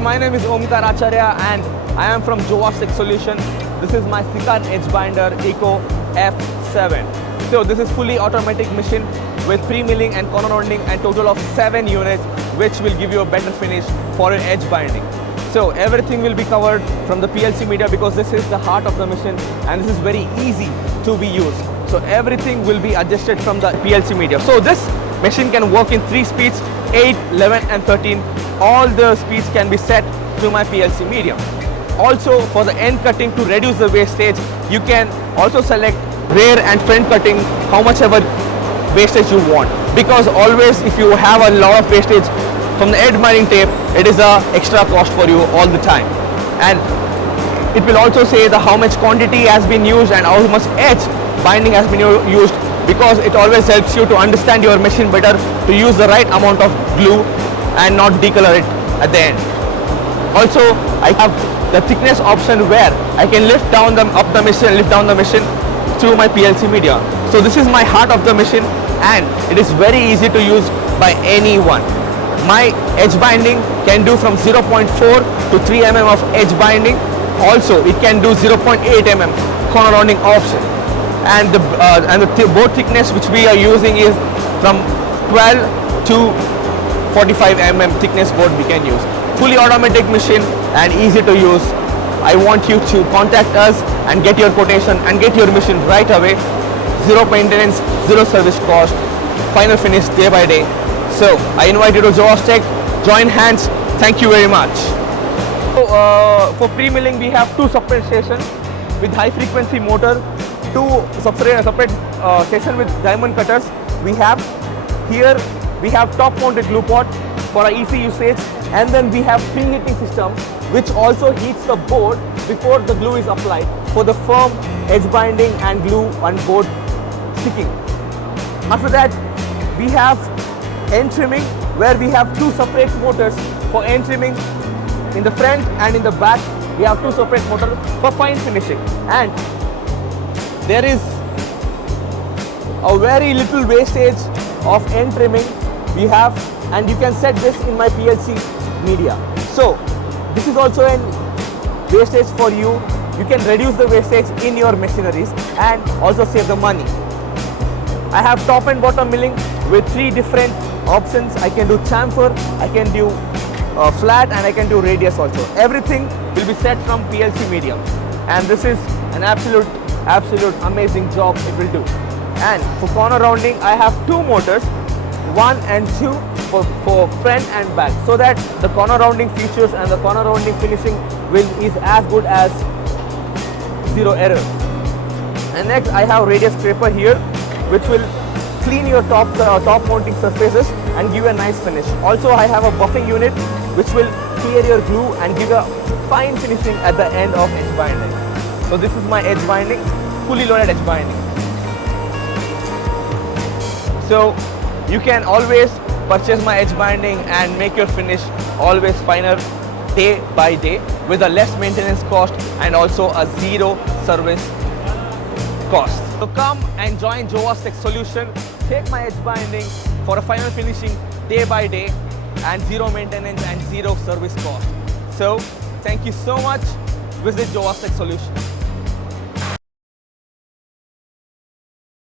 my name is Omkar Acharya and I am from Jovas Solution. This is my SICAR Edge Binder Eco F7. So this is fully automatic machine with pre-milling and corner rounding and total of 7 units, which will give you a better finish for your edge binding. So everything will be covered from the PLC media because this is the heart of the machine and this is very easy to be used. So everything will be adjusted from the PLC media. So this machine can work in 3 speeds, 8, 11 and 13. All the speeds can be set to my PLC media. Also for the end cutting to reduce the wastage, you can also select rear and front cutting how much ever wastage you want. Because always if you have a lot of wastage from the edge binding tape, it is a extra cost for you all the time. And it will also say the how much quantity has been used and how much edge binding has been used, because it always helps you to understand your machine better, to use the right amount of glue and not decolor it at the end. Also I have the thickness option where I can lift down up the machine, lift down the machine through my PLC media. So this is my heart of the machine and it is very easy to use by anyone. My edge binding can do from 0.4 to 3 mm of edge binding. Also it can do 0.8 mm corner rounding option. And the board thickness which we are using is from 12 to 45 mm thickness board we can use. Fully automatic machine and easy to use. I want you to contact us and get your quotation and get your machine right away. Zero maintenance, zero service cost, final finish day by day. So I invite you to Jovas Tech, join hands. Thank you very much. So, for pre-milling we have 2 separate stations with high frequency motor, 2 separate station with diamond cutters. We have here top mounted glue pot for our easy usage, and then we have preheating system which also heats the board before the glue is applied for the firm edge binding and glue on board sticking. After that we have end trimming where we have 2 separate motors for end trimming. In the front and in the back we have 2 separate motors for fine finishing, and there is a very little wastage of end trimming we have, and you can set this in my PLC media. So this is also an wastage for you. You can reduce the wastage in your machineries and also save the money. I have top and bottom milling with 3 different options. I can do chamfer, I can do flat, and I can do radius also. Everything will be set from PLC media, and this is an absolute amazing job it will do. And for corner rounding I have 2 motors, 1 and 2 for front and back, so that the corner rounding features and the corner rounding finishing is as good as zero error. And next I have radius scraper here which will clean your top mounting surfaces and give a nice finish. Also I have a buffing unit which will clear your glue and give a fine finishing at the end of edge binding. So this is my edge binding, fully loaded edge binding. So you can always purchase my edge binding and make your finish always finer day by day with a less maintenance cost and also a zero service cost. So come and join Jovas Tech Solution. Take my edge binding for a final finishing day by day and zero maintenance and zero service cost. So thank you so much. Visit Jovas Tech Solution.